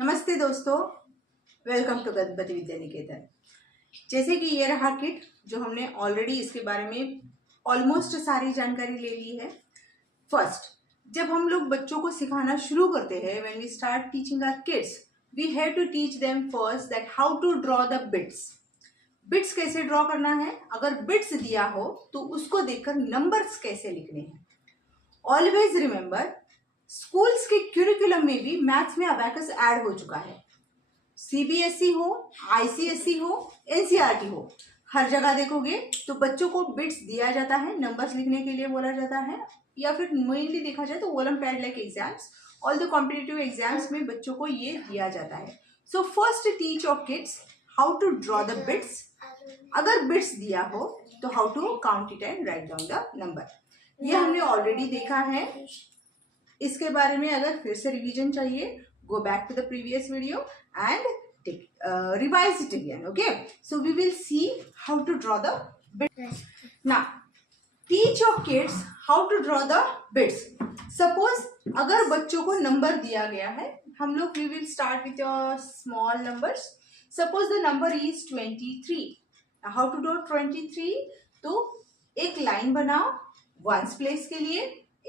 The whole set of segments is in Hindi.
नमस्ते दोस्तों, वेलकम टू गणपति विद्या निकेतन। जैसे कि ये रहा किट जो हमने ऑलरेडी इसके बारे में ऑलमोस्ट सारी जानकारी ले ली है। फर्स्ट, जब हम लोग बच्चों को सिखाना शुरू करते हैं, when we start teaching our kids, we have to teach them first that how to draw the bits. Bits कैसे ड्रॉ करना है, अगर बिट्स दिया हो तो उसको देखकर नंबर्स कैसे लिखने हैं। ऑलवेज रिमेंबर, स्कूल्स के क्यूरिकुलम में भी मैथ्स में अबैकस ऐड हो चुका है। सीबीएसई हो, आईसीएसई हो, एनसीईआरटी हो, हर जगह देखोगे तो बच्चों को बिट्स दिया जाता है, नंबर्स लिखने के लिए बोला जाता है, या फिर मेनली देखा जाए तो olympiad like exams, all the competitive exams में बच्चों को ये दिया जाता है। So first teach your kids how to draw the bits. अगर बिट्स दिया हो तो how to count it and write down the number. ये हमने ऑलरेडी देखा है। इसके बारे में अगर फिर से रिवीजन चाहिए, go back to the previous video and revise it again. Okay, so we will see how to draw the bits. Now teach your kids how to draw the bits. Suppose अगर बच्चों को नंबर दिया गया है, हम लोग we will start with your small numbers. Suppose the number is 23. Now how to draw 23? तो एक लाइन बनाओ वंस प्लेस के लिए,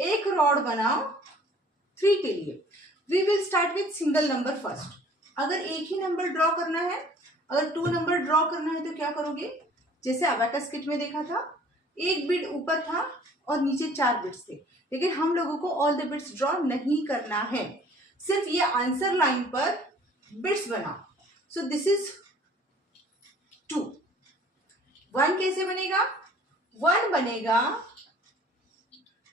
एक रॉड बनाओ 3 के लिए। We will start with single number first. अगर एक ही नंबर ड्रॉ करना है, अगर 2 नंबर ड्रॉ करना है तो क्या करोगे, जैसे अबैकस किट में देखा था, एक बिट ऊपर था और नीचे 4 बिट्स थे, लेकिन हम लोगों को ऑल द बिट्स ड्रॉ नहीं करना है, सिर्फ ये आंसर लाइन पर बिट्स बनाओ। सो दिस इज 2। 1 कैसे बनेगा? 1 बनेगा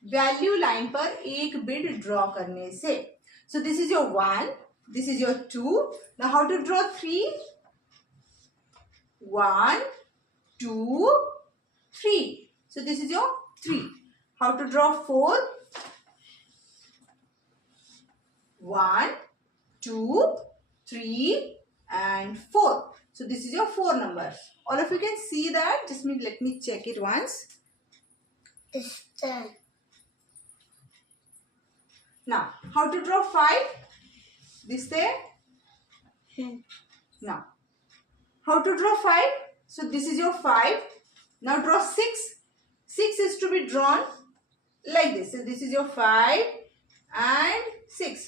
वैल्यू लाइन पर एक बिट ड्रॉ करने से। So this is your 1, this is your 2. Now how to draw 3? 1, 2, 3. So this is your 3. How to draw 4? 1, 2, 3 and 4. So this is your 4 numbers. All of you can see that. Just let me check it once. It's 10. Now, how to draw 5? This there? Now, how to draw 5? So, this is your 5. Now, draw 6. 6 is to be drawn like this. So, this is your 5 and 6.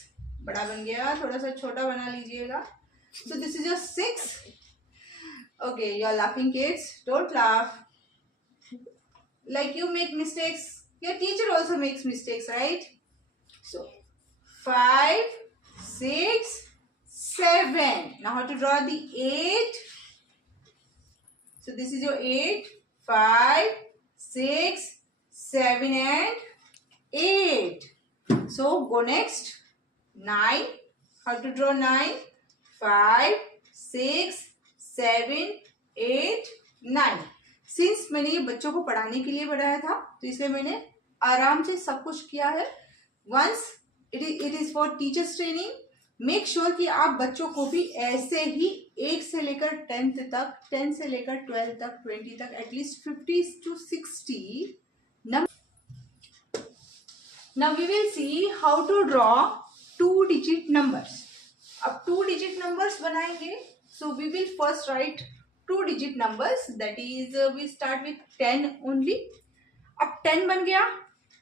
बड़ा बन गया, थोड़ा सा छोटा बना लीजिएगा. So, this is your 6. Okay, you are laughing kids. Don't laugh. Like you make mistakes. Your teacher also makes mistakes, right? So 5, 6, 7. Now how to draw the 8? So this is your 8, 5, 6, 7 and 8. So go next. 9. How to draw 9? 5, 6, 7, 8, 9. Since मैंने ये बच्चों को पढ़ाने के लिए बनाया था, तो इसलिए मैंने आराम से सब कुछ किया है। Once it is for teachers training, make sure कि आप बच्चों को भी ऐसे ही 1 से लेकर 10th तक, 10 से लेकर 12 तक, 20 तक, at least 50 to 60 number. Now we will see how to draw 2-digit numbers. अब 2-digit numbers बनाएंगे, so we will first write 2-digit numbers. That is we start with 10 only. अब 10 बन गया,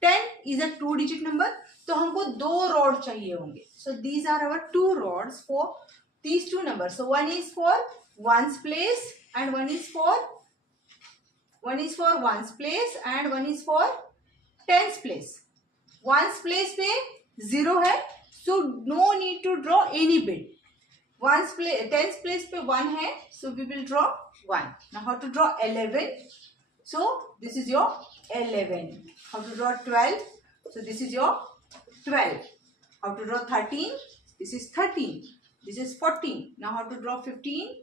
10 is a 2-digit number, तो हमको 2 रॉड चाहिए होंगे. So these are our 2 rods for these 2 numbers. So one is for ones place and one is for ones place and one is for tens place. Ones place पे 0 है, so no need to draw any bit. Ones place, tens place पे 1 है, so we will draw 1. Now how to draw 11? So this is your 11. How to draw 12? So this is your 12. How to draw 13? This is 13. This is 14. Now how to draw 15?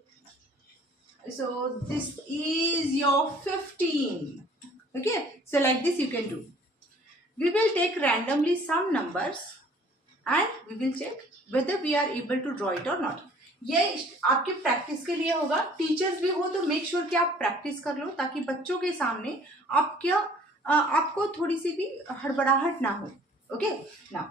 So this is your 15. Okay. So like this you can do. We will take randomly some numbers and we will check whether we are able to draw it or not. ये आपके प्रैक्टिस के लिए होगा. टीचर्स भी हो तो मेक श्योर कि आप प्रैक्टिस कर लो, ताकि बच्चों के सामने आपको थोड़ी सी भी हड़बड़ाहट ना हो. Okay, now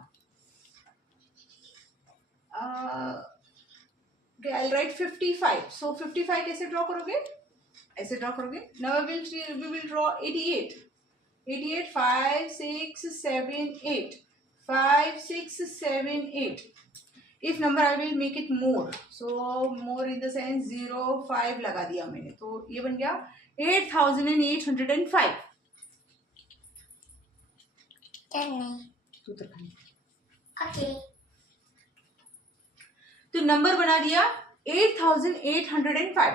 Okay, I'll write 55. So 55 कैसे ड्रॉ करोगे? ऐसे ड्रॉ करोगे. Now we will draw 88. 88, 5, 6, 7, 8. 5, 6, 7, 8. If number I will make it more. So more in the sense 0, 5 लगा दिया मैंने. तो ये बन गया 8,805. Tell me. तू तो खाने. Okay. तो नंबर बना दिया 8,805.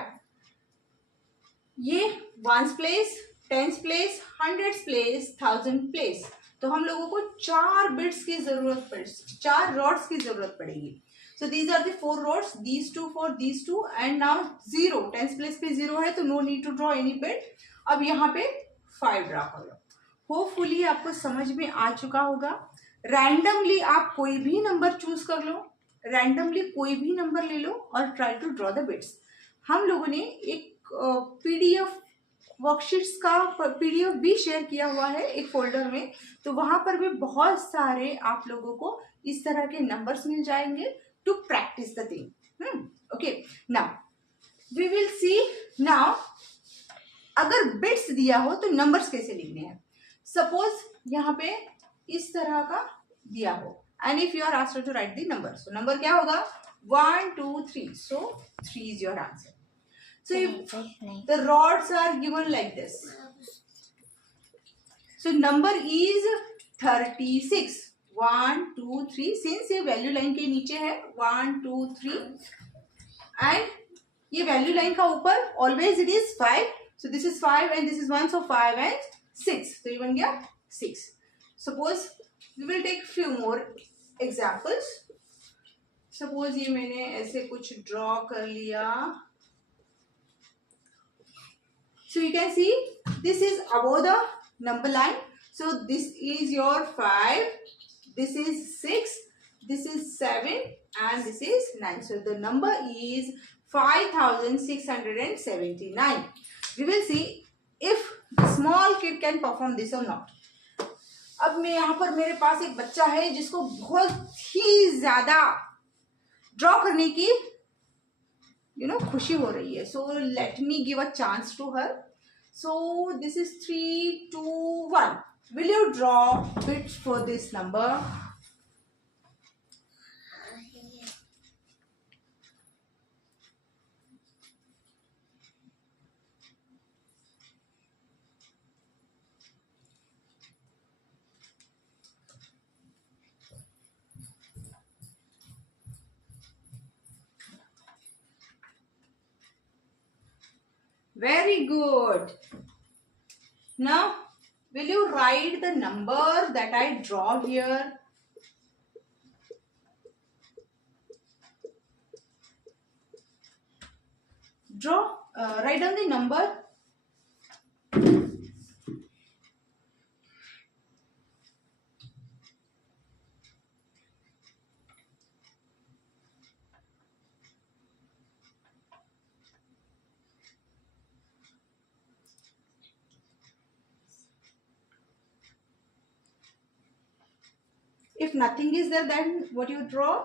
ये ones place, tens place, hundreds place, thousand place. तो हम लोगों को 4 बिट्स की जरूरत पड़े, 4 रॉड्स की जरूरत पड़ेगी. So these are the 4 rods, these 2 for these 2, and now 0. Tens place पे 0 है तो no need to draw any bit. अब यहाँ पे 5 ड्रॉ करो. होपफुली आपको समझ में आ चुका होगा. रैंडमली आप कोई भी नंबर चूज कर लो, रैंडमली कोई भी नंबर ले लो और try to draw the bits. हम लोगों ने एक पीडीएफ वर्कशीट्स का पीडीएफ भी शेयर किया हुआ है एक फोल्डर में. तो वहां पर भी बहुत सारे आप लोगों को इस तरह के नंबर्स मिल जाएंगे to practice the thing. Okay, now we will see. Now अगर बिट्स दिया हो तो नंबर्स कैसे लिखने हैं. सपोज यहाँ पे इस तरह का दिया हो and if you are asked to write the number, so number क्या होगा 1 2 3. So 3 is your answer. So if the rods are given like this, so number is 36. 1 2 3. Since ये वैल्यू लाइन के नीचे है 1 2 3 and ये वैल्यू लाइन का ऊपर always it is 5. So this is 5 and this is 1. So 5 and 6. तो ये बन गया 6. Suppose we will take few more examples. Suppose ये मैंने ऐसे कुछ ड्रॉ कर लिया. So you can see this is above the number line. So this is your 5, this is 6, this is 7 and this is 9. So the number is 5,679. We will see if the small kid can perform this or not. अब मैं यहाँ पर मेरे पास एक बच्चा है जिसको बहुत ही ज्यादा ड्रॉ करने की खुशी हो रही है. So let me give a chance to her. So this is 3 2 1. Will you draw bits for this number? Very good. Now, will you write the number that I draw here? Write down the number. If nothing is there, then what you draw?